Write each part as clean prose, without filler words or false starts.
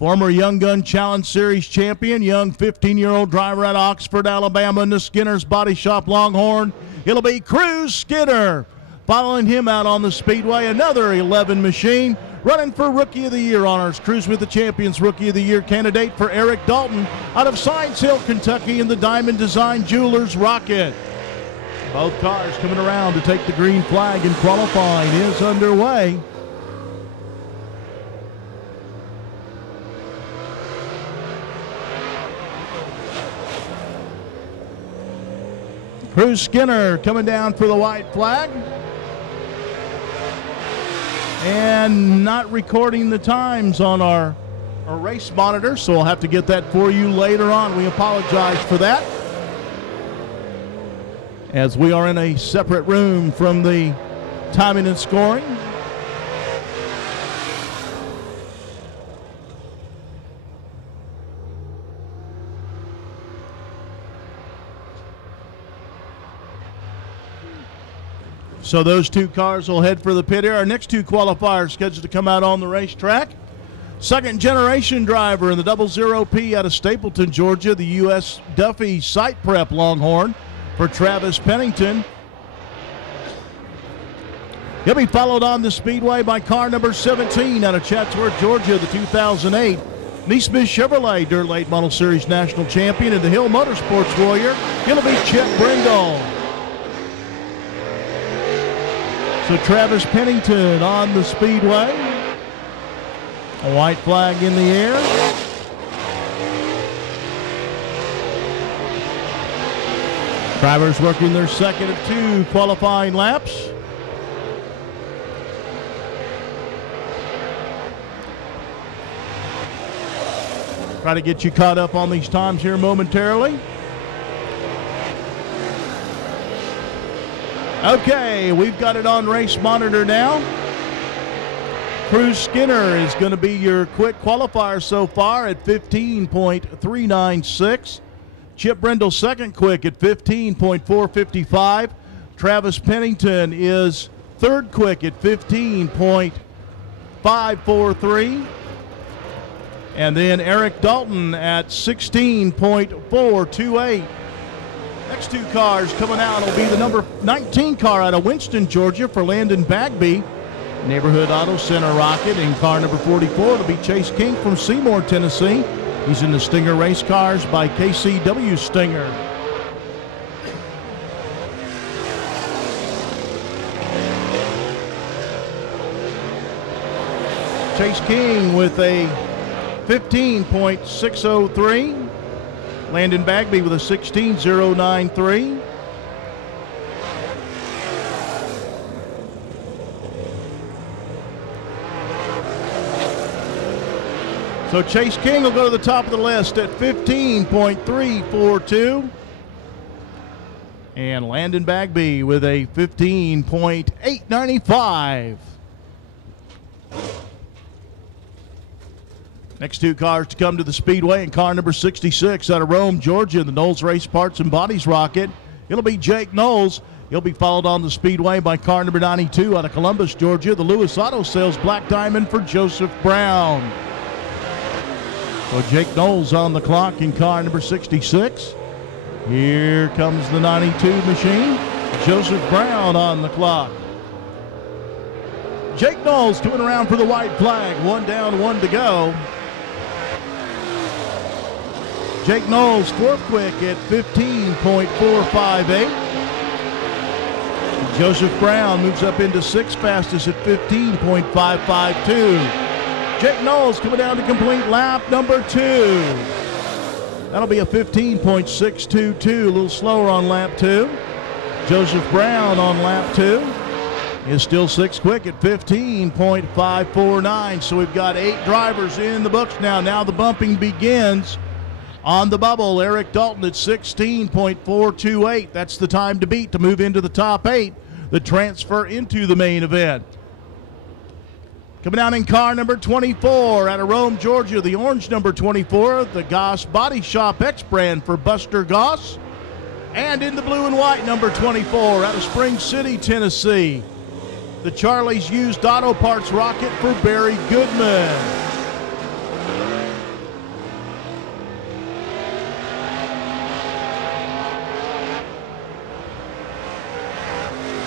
Former Young Gun Challenge Series champion, young 15-year-old driver out of Oxford, Alabama, in the Skinner's Body Shop Longhorn. It'll be Cruz Skinner. Following him out on the Speedway, another 11 machine. Running for Rookie of the Year honors. Cruise with the Champions Rookie of the Year candidate for Eric Dalton out of Science Hill, Kentucky, in the Diamond Design Jewelers Rocket. Both cars coming around to take the green flag, and qualifying is underway. Cruz Skinner coming down for the white flag. And not recording the times on our race monitor, so I'll have to get that for you later on. We apologize for that, as we are in a separate room from the timing and scoring. So those two cars will head for the pit area. Our next two qualifiers scheduled to come out on the racetrack. Second generation driver in the 00P out of Stapleton, Georgia, the U.S. Duffy Site Prep Longhorn for Travis Pennington. He'll be followed on the Speedway by car number 17 out of Chatsworth, Georgia, the 2008 Neesmith Chevrolet Dirt Late Model Series National Champion and the Hill Motorsports Warrior. It'll be Chip Brindle. So Travis Pennington on the Speedway. A white flag in the air. Drivers working their second of two qualifying laps. Try to get you caught up on these times here momentarily. Okay, we've got it on race monitor now. Cruz Skinner is going to be your quick qualifier so far at 15.396. Chip Brindle second quick at 15.455. Travis Pennington is third quick at 15.543. And then Eric Dalton at 16.428. Next two cars coming out will be the number 19 car out of Winston, Georgia for Landon Bagby, Neighborhood Auto Center Rocket. And car number 44 will be Chase King from Seymour, Tennessee. He's in the Stinger race cars by KCW Stinger. Chase King with a 15.603. Landon Bagby with a 16.093. So Chase King will go to the top of the list at 15.342. And Landon Bagby with a 15.895. Next two cars to come to the Speedway, and car number 66 out of Rome, Georgia, the Knowles Race Parts and Bodies Rocket. It'll be Jake Knowles. He'll be followed on the Speedway by car number 92 out of Columbus, Georgia, the Lewis Auto Sales Black Diamond for Joseph Brown. So Jake Knowles on the clock in car number 66. Here comes the 92 machine. Joseph Brown on the clock. Jake Knowles coming around for the white flag. One down, one to go. Jake Knowles fourth quick at 15.458. Joseph Brown moves up into sixth fastest at 15.552. Jake Knowles coming down to complete lap number 2. That'll be a 15.622, a little slower on lap 2. Joseph Brown on lap 2 is still sixth quick at 15.549. So we've got 8 drivers in the books now. Now the bumping begins. On the bubble, Eric Dalton at 16.428. That's the time to beat to move into the top 8, the transfer into the main event. Coming down in car number 24 out of Rome, Georgia, the orange number 24, the Goss Body Shop X brand for Buster Goss. And in the blue and white number 24 out of Spring City, Tennessee, the Charlie's Used Auto Parts Rocket for Barry Goodman.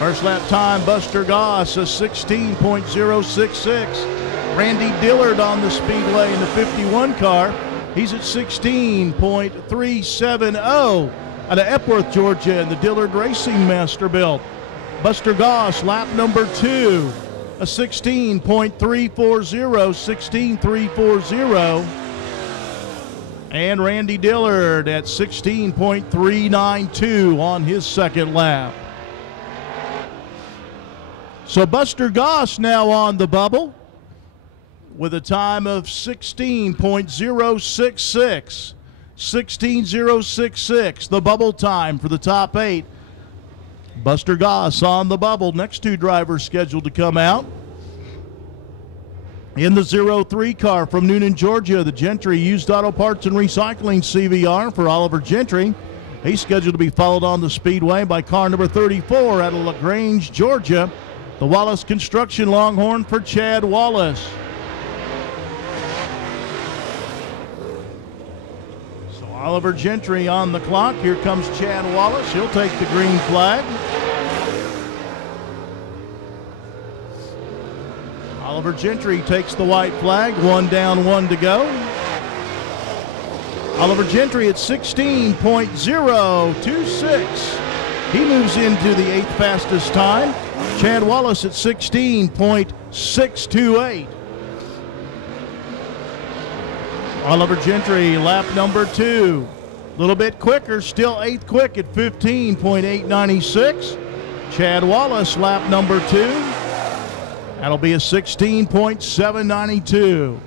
First lap time, Buster Goss, a 16.066. Randy Dillard on the Speedway in the 51 car. He's at 16.370 out of Epworth, Georgia, in the Dillard Racing Masterbuilt. Buster Goss, lap number 2, a 16.340, 16.340. And Randy Dillard at 16.392 on his second lap. So Buster Goss now on the bubble with a time of 16.066. 16.066, the bubble time for the top 8. Buster Goss on the bubble. Next 2 drivers scheduled to come out. In the 03 car from Noonan, Georgia, the Gentry Used Auto Parts and Recycling CVR for Oliver Gentry. He's scheduled to be followed on the Speedway by car number 34 out of LaGrange, Georgia, the Wallace Construction Longhorn for Chad Wallace. So Oliver Gentry on the clock. Here comes Chad Wallace. He'll take the green flag. Oliver Gentry takes the white flag. 1 down, 1 to go. Oliver Gentry at 16.026. He moves into the 8th fastest time. Chad Wallace at 16.628. Oliver Gentry, lap number 2. A little bit quicker, still 8th quick at 15.896. Chad Wallace, lap number 2. That'll be a 16.792.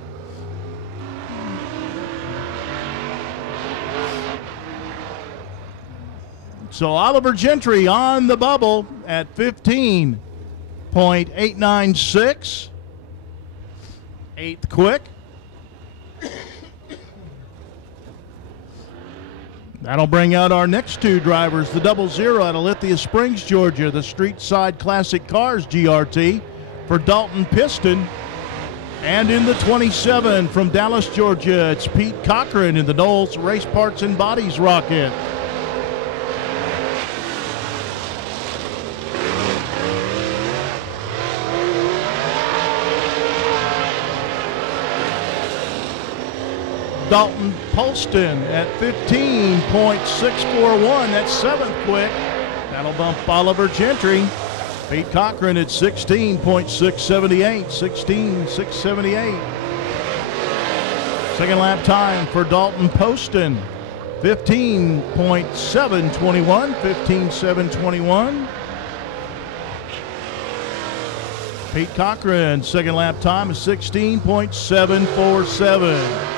So Oliver Gentry on the bubble at 15.896. 8th quick. That'll bring out our next 2 drivers, the 00 out of Lithia Springs, Georgia, the Street Side Classic Cars GRT for Dalton Piston. And in the 27 from Dallas, Georgia, it's Pete Cochran in the Knowles Race Parts and Bodies Rocket. Dalton Poston at 15.641. That's 7th quick. That'll bump Oliver Gentry. Pete Cochran at 16.678. 16.678. Second lap time for Dalton Poston. 15.721. 15.721. Pete Cochran, second lap time is 16.747.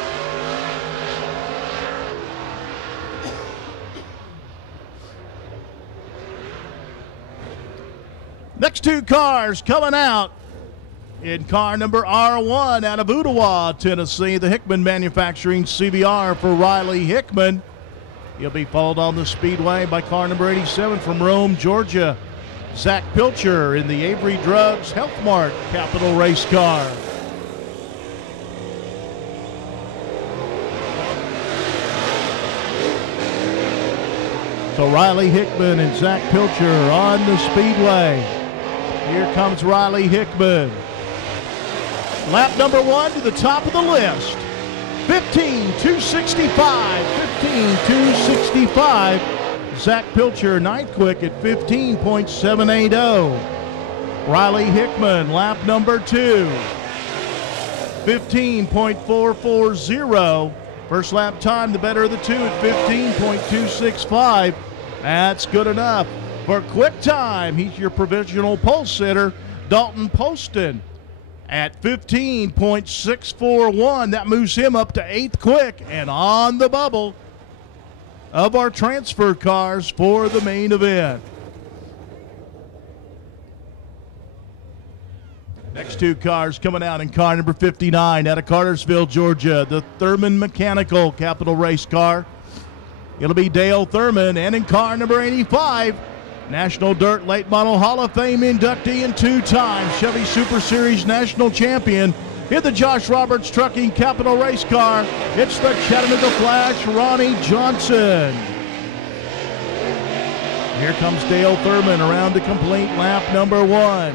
Next 2 cars coming out in car number R1 out of Ottawa, Tennessee, the Hickman Manufacturing CVR for Riley Hickman. He'll be followed on the Speedway by car number 87 from Rome, Georgia, Zach Pilcher in the Avery Drugs Health Mart Capital Race car. So Riley Hickman and Zach Pilcher on the Speedway. Here comes Riley Hickman. Lap number 1 to the top of the list. 15.265. 15.265. Zach Pilcher, 9th quick at 15.780. Riley Hickman, lap number 2. 15.440. First lap time, the better of the 2 at 15.265. That's good enough. For quick time, he's your provisional pole sitter, Dalton Poston, at 15.641. That moves him up to 8th quick and on the bubble of our transfer cars for the main event. Next 2 cars coming out in car number 59 out of Cartersville, Georgia, the Thurman Mechanical Capital Race car. It'll be Dale Thurman, and in car number 85, National Dirt Late Model Hall of Fame inductee and 2-time Chevy Super Series national champion in the Josh Roberts Trucking Capital Race car. It's the Chattanooga Flash, Ronnie Johnson. Here comes Dale Thurman around to complete lap number 1.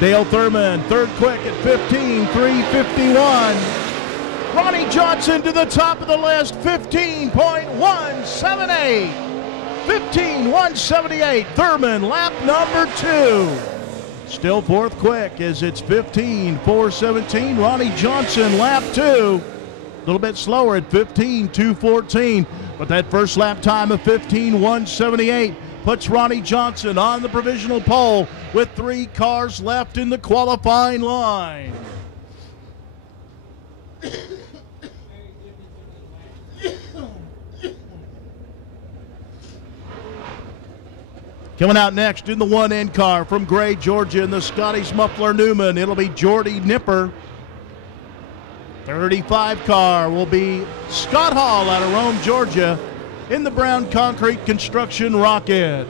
Dale Thurman, third quick at 15:3:51. Ronnie Johnson to the top of the list, 15.178. 15.178. Thurman, lap number 2. Still fourth quick as it's 15.417. Ronnie Johnson, lap 2. A little bit slower at 15.214. But that first lap time of 15.178 puts Ronnie Johnson on the provisional pole with 3 cars left in the qualifying line. Coming out next in the 1N car from Gray, Georgia, in the Scottish Muffler Newman, it'll be Jordy Nipper. 35 car will be Scott Hall out of Rome, Georgia, in the brown concrete construction Rocket.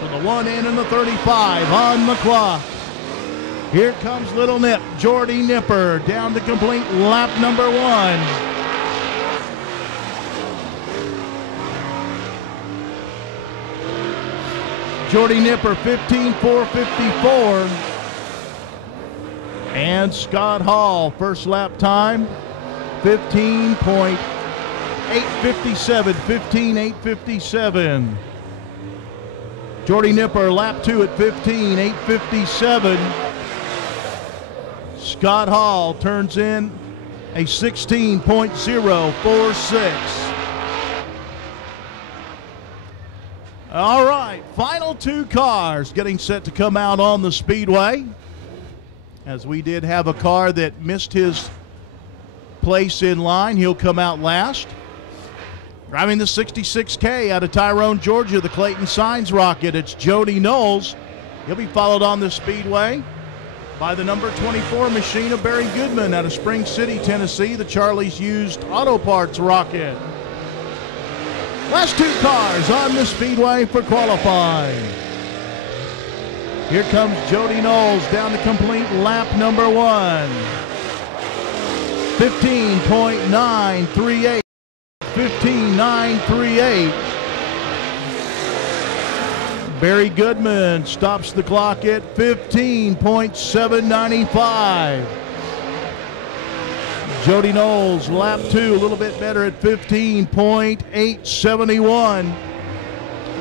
For the 1N and the 35 on the clock. Here comes Little Nip, Jordy Nipper, down to complete lap number 1. Jordy Nipper, 15.454. And Scott Hall, first lap time, 15.857, 15.857. Jordy Nipper, lap 2 at 15.857. Scott Hall turns in a 16.046. All right, final 2 cars getting set to come out on the Speedway. As we did have a car that missed his place in line. He'll come out last. Driving the 66K out of Tyrone, Georgia, the Clayton Signs Rocket, it's Jody Knowles. He'll be followed on the Speedway by the number 24 machine of Barry Goodman out of Spring City, Tennessee, the Charlie's Used Auto Parts Rocket. Last 2 cars on the Speedway for qualifying. Here comes Jody Knowles down to complete lap number 1. 15.938. 15.938. Barry Goodman stops the clock at 15.795. Jody Knowles, lap 2, a little bit better at 15.871.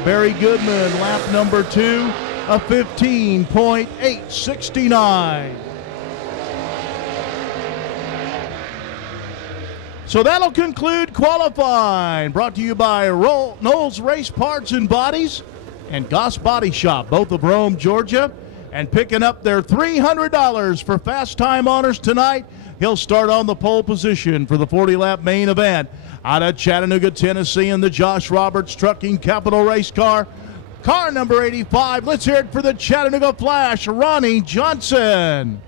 Barry Goodman, lap number 2, a 15.869. So that'll conclude qualifying. Brought to you by Knowles Race Parts and Bodies and Goss Body Shop, both of Rome, Georgia. And picking up their $300 for Fast Time Honors tonight, he'll start on the pole position for the 40-lap main event out of Chattanooga, Tennessee, in the Josh Roberts Trucking Capital Race Car. Car number 85. Let's hear it for the Chattanooga Flash, Ronnie Johnson.